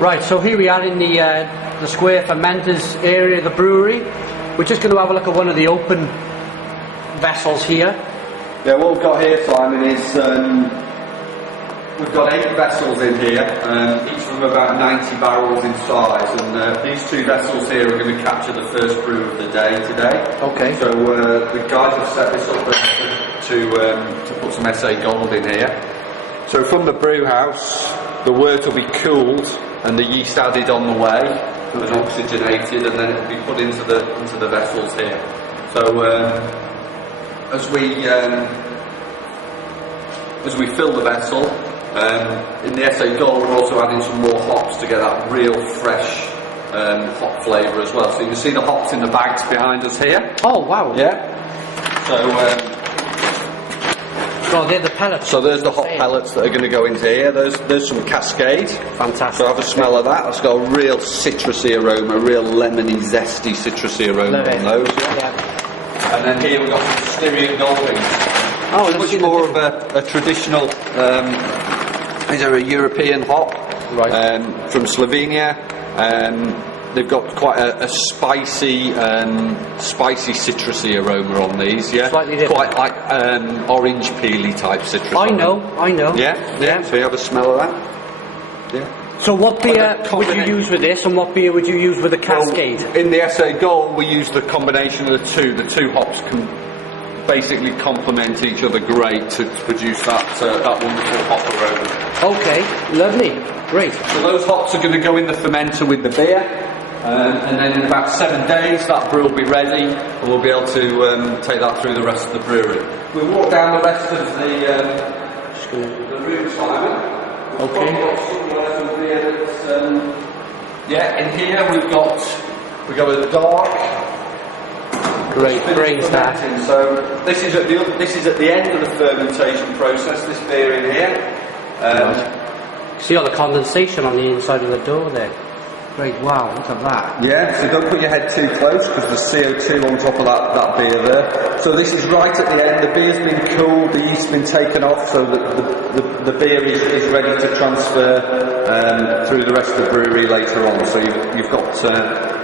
Right, so here we are in the square fermenters area of the brewery. We're just going to have a look at one of the open vessels here. Yeah, what we've got here, Simon, is we've got 8 vessels in here, each of them about 90 barrels in size, and these 2 vessels here are going to capture the first brew of the day today. Okay. So the guys have set this up to put some SA Gold in here. So from the brew house, the wort will be cooled and the yeast added on the way and oxygenated, and then it will be put into the vessels here. So as we fill the vessel, in the SA Gold we're also adding some more hops to get that real fresh hop flavour as well. So you can see the hops in the bags behind us here. Oh wow! Yeah. So they're the pellets. So there's the hop pellets that are going to go into here. There's some Cascade. Fantastic. So have a smell of that. It's got a real citrusy aroma, a real lemony, zesty, citrusy aroma on those. Yeah. And then here we've got some Styrian Goldings. Oh, much more of a traditional, these are a European hop, right? From Slovenia. They've got quite a spicy, citrusy aroma on these. Yeah, slightly different. Quite like orange peely type citrus. I know. Yeah. So you have a smell of that. Yeah. So what beer would you use with this, and what beer would you use with the Cascade? Well, in the SA Gold, we use the combination of the two. The 2 hops can basically complement each other great to produce that wonderful hop aroma. Okay, lovely, great. So those hops are going to go in the fermenter with the beer, and then in about 7 days that brew will be ready, and we'll be able to take that through the rest of the brewery. We'll walk down the rest of the room, Simon. Okay. In here we've got a dark. Great, brain stack. So this is at the end of the fermentation process. This beer in here. See all the condensation on the inside of the door there. Great, wow, look at that. Yeah, so don't put your head too close because there's CO2 on top of that beer there. So this is right at the end. The beer's been cooled, the yeast's been taken off, so that the beer is ready to transfer through the rest of the brewery later on. So you've got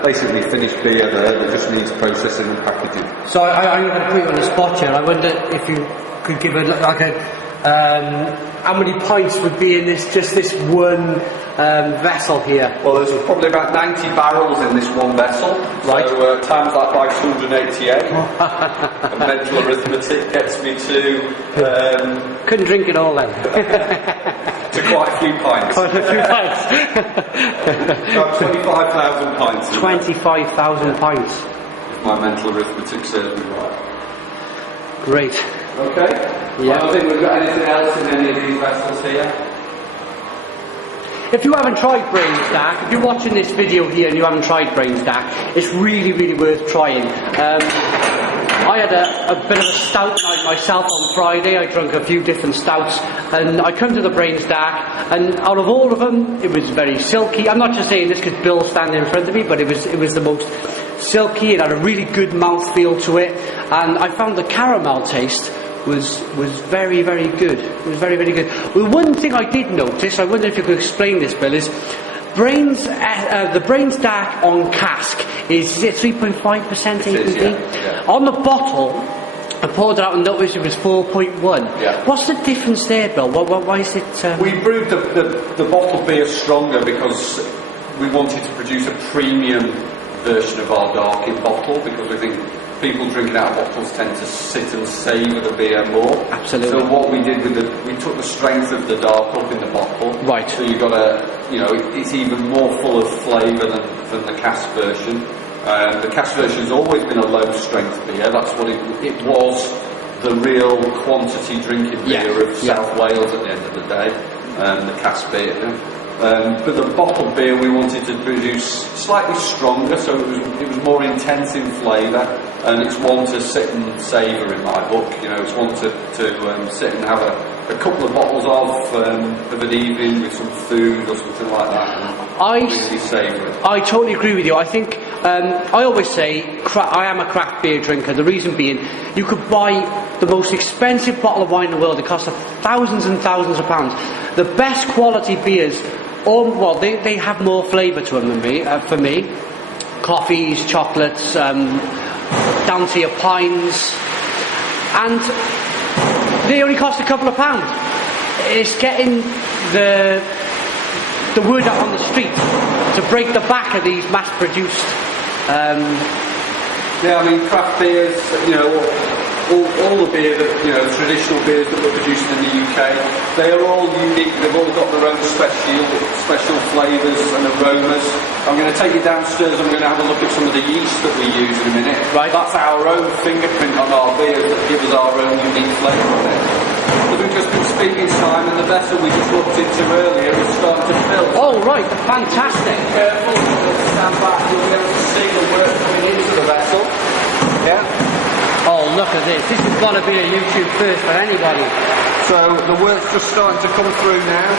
basically finished beer there that just needs processing and packaging. So I'm going to put you on the spot here. I wonder if you could give how many pints would be in this one vessel here? Well, there's probably about 90 barrels in this one vessel. Right. So times that by 288. And mental arithmetic gets me to... Couldn't drink it all then. to quite a few pints. Quite a few pints. About 25,000 pints. 25,000 pints. If my mental arithmetic serves me right. Great. Okay. Yeah. I don't think we've got anything else in any of these vessels here. If you haven't tried Brain Stack, if you're watching this video here and you haven't tried Brain Stack, it's really, really worth trying. I had a bit of a stout night myself on Friday. I drank a few different stouts, and I come to the Brain Stack, and out of all of them, it was very silky. I'm not just saying this because Bill's standing in front of me, but it was the most silky. It had a really good mouthfeel to it, and I found the caramel taste was very, very good. It was very, very good. Well, one thing I did notice, I wonder if you could explain this, Bill, is the Brain Stack on cask is 3.5% ABV? Yeah. On the bottle, I poured it out and noticed it was 4.1. Yeah. What's the difference there, Bill? Why is it... We brewed the bottled beer stronger because we wanted to produce a premium version of our dark in bottle, because we think people drinking out of bottles tend to sit and savour the beer more. Absolutely. So what we did we took the strength of the dark up in the bottle. Right. So you got it's even more full of flavour than the cask version. The cask version's always been a low strength beer. That's what it was. The real quantity drinking beer of South Wales at the end of the day. The cask beer. But the bottled beer we wanted to produce slightly stronger, so it was more intense in flavour, and it's one to sit and savour in my book. It's one to sit and have a couple of bottles of an evening with some food or something like that, and really savour it. I totally agree with you. I think I always say I am a craft beer drinker. The reason being, you could buy the most expensive bottle of wine in the world. It costs thousands and thousands of pounds. The best quality beers well, they have more flavour to them than me. For me, coffees, chocolates, down to your pines, and they only cost a couple of pounds. It's getting the word out on the street to break the back of these mass-produced. Yeah, I mean, craft beers, you know, all the beer that, you know, traditional beers that were produced in the UK, they are all unique. They've all got their own special flavours and aromas. I'm going to take you downstairs and we're going to have a look at some of the yeast that we use in a minute. Right. That's our own fingerprint on our beers that give us our own unique flavour on it. But we've just been speaking, Simon, the vessel we just looked into earlier is starting to fill. Oh, right, fantastic. Be careful, stand back, you'll be able to see the work coming into the vessel. Yeah. Oh, look at this. This has got to be a YouTube first for anybody. So the work's just starting to come through now.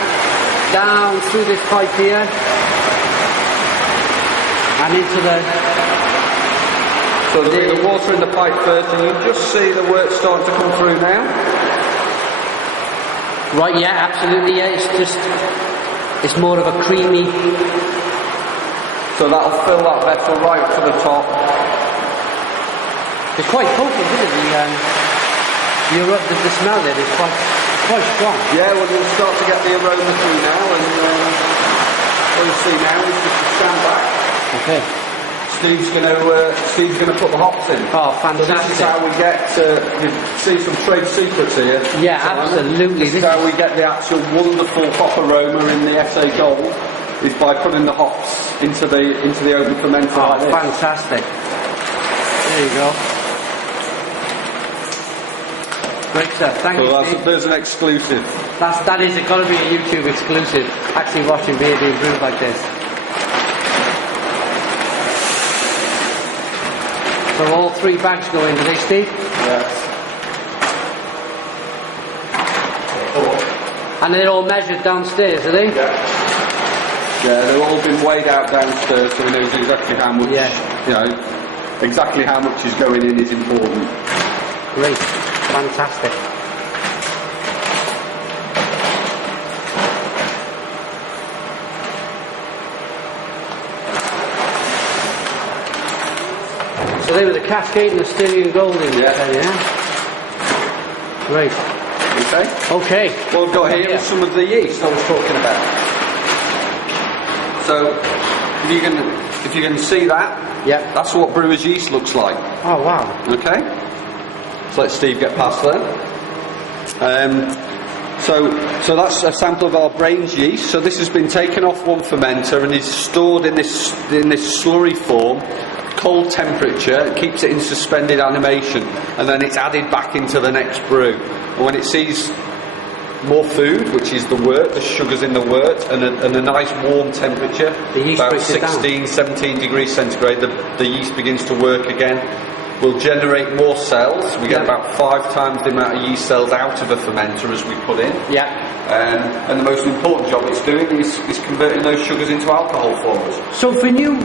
Down through this pipe here. And into the... So there'll be the water in the pipe first, and you'll just see the work starting to come through now. Right, yeah, absolutely, yeah. It's more of a creamy... So that'll fill that vessel right up to the top. It's quite potent, isn't it? The smell there is quite strong. Yeah, well, you'll start to get the aroma through now, and what you see now is just a stand back. Okay. Steve's going to put the hops in. Oh, fantastic! So this is how we get. You see some trade secrets here. Yeah, absolutely. This is how we get the actual wonderful hop aroma in the SA Gold. Is by putting the hops into the open fermenter. Oh, like this. Fantastic! There you go. Great stuff. Thank you. Steve. There's an exclusive. That is got to be a YouTube exclusive. Actually, watching beer being brewed like this. So all 3 bags go in, do they, Steve? Yes. And they're all measured downstairs, are they? Yeah. Yeah, they've all been weighed out downstairs, so we know exactly how much. Yeah. You know, exactly how much is going in is important. Great. Fantastic. So they were the Cascade and the Styrian Gold in there, yeah? Great. Okay. Okay. What we've got here is some of the yeast I was talking about. So, if you can see that, yeah, that's what brewer's yeast looks like. Oh wow. Okay. So let Steve get past there. So that's a sample of our brains yeast. So this has been taken off one fermenter and is stored in this slurry form, cold temperature. It keeps it in suspended animation, and then it's added back into the next brew. And when it sees more food, which is the wort, the sugars in the wort, and a nice warm temperature, about 16, 17 degrees centigrade, the yeast begins to work again. We'll generate more cells. We get about 5 times the amount of yeast cells out of a fermenter as we put in. Yeah. And the most important job it's doing is converting those sugars into alcohol for us. So for new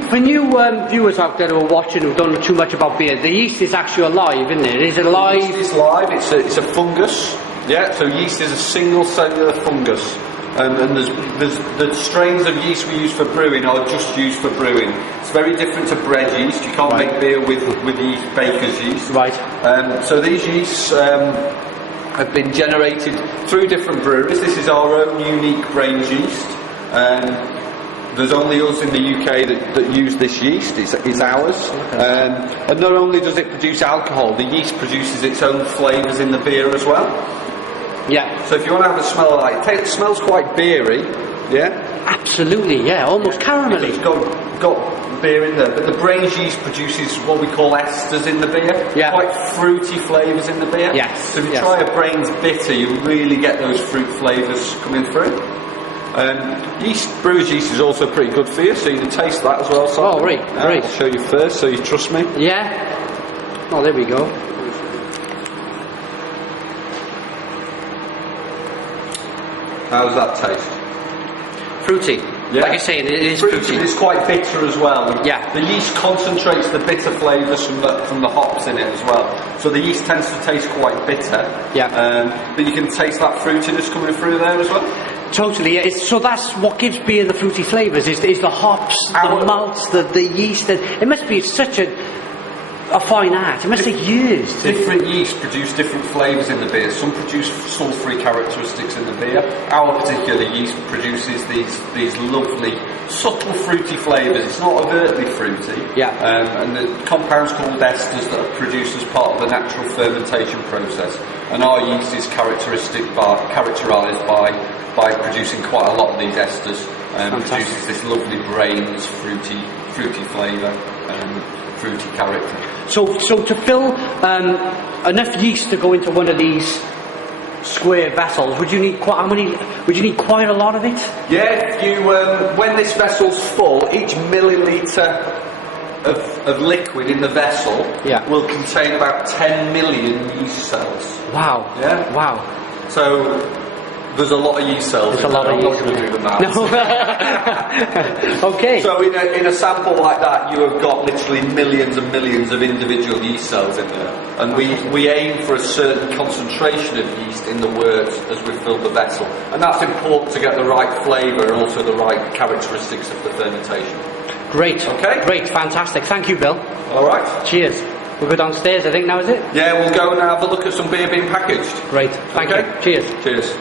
viewers out there who are watching who don't know too much about beer, the yeast is actually alive, isn't it? Is it alive? The yeast is live. It's a fungus. Yeah. So yeast is a single cellular fungus. And there's the strains of yeast we use for brewing are just used for brewing. It's very different to bread yeast. You can't make beer with yeast, baker's yeast. Right. So these yeasts have been generated through different breweries. This is our own unique brain yeast. There's only us in the UK that use this yeast. It's ours. Okay. And not only does it produce alcohol, the yeast produces its own flavours in the beer as well. Yeah. So if you want to have a smell like it smells quite beery, yeah? Absolutely, yeah, almost caramelly. It's got beer in there, but the brain yeast produces what we call esters in the beer. Yeah. Quite fruity flavours in the beer. Yes. So if you try a brains bitter, you really get those fruit flavours coming through. Brewer's yeast is also pretty good for you, so you can taste that as well. Oh, right, great. I'll show you first, so you trust me. Yeah. Oh, there we go. How does that taste? Fruity. Yeah. Like I say, it is fruity. It's quite bitter as well. Yeah. The yeast concentrates the bitter flavours from the hops in it as well. So the yeast tends to taste quite bitter. Yeah. But you can taste that fruitiness coming through there as well. Totally, yeah. So that's what gives beer the fruity flavours, is the hops, the malts, the yeast. It must be such a fine art. It must take years. Different yeast produce different flavours in the beer. Some produce sulphury characteristics in the beer. Our particular yeast produces these lovely, subtle fruity flavours. It's not overtly fruity. Yeah. And the compounds called esters that are produced as part of the natural fermentation process. And our yeast is characterised by producing quite a lot of these esters. Produces this lovely brains, fruity flavour, fruity character. So to fill enough yeast to go into one of these square vessels, would you need quite a lot of it? Yeah, when this vessel's full, each milliliter of liquid in the vessel will contain about 10 million yeast cells. Wow. Yeah. Wow. So there's a lot of yeast cells. There's a lot of yeast. I'm not going to do the maths. No. Okay. So in a sample like that, you have got literally millions and millions of individual yeast cells in there, and we aim for a certain concentration of yeast in the wort as we fill the vessel, and that's important to get the right flavour and also the right characteristics of the fermentation. Great. Okay. Great. Fantastic. Thank you, Bill. All right. Cheers. We'll go downstairs, I think now, is it? Yeah, we'll go and have a look at some beer being packaged. Great. Thank you. Cheers. Cheers.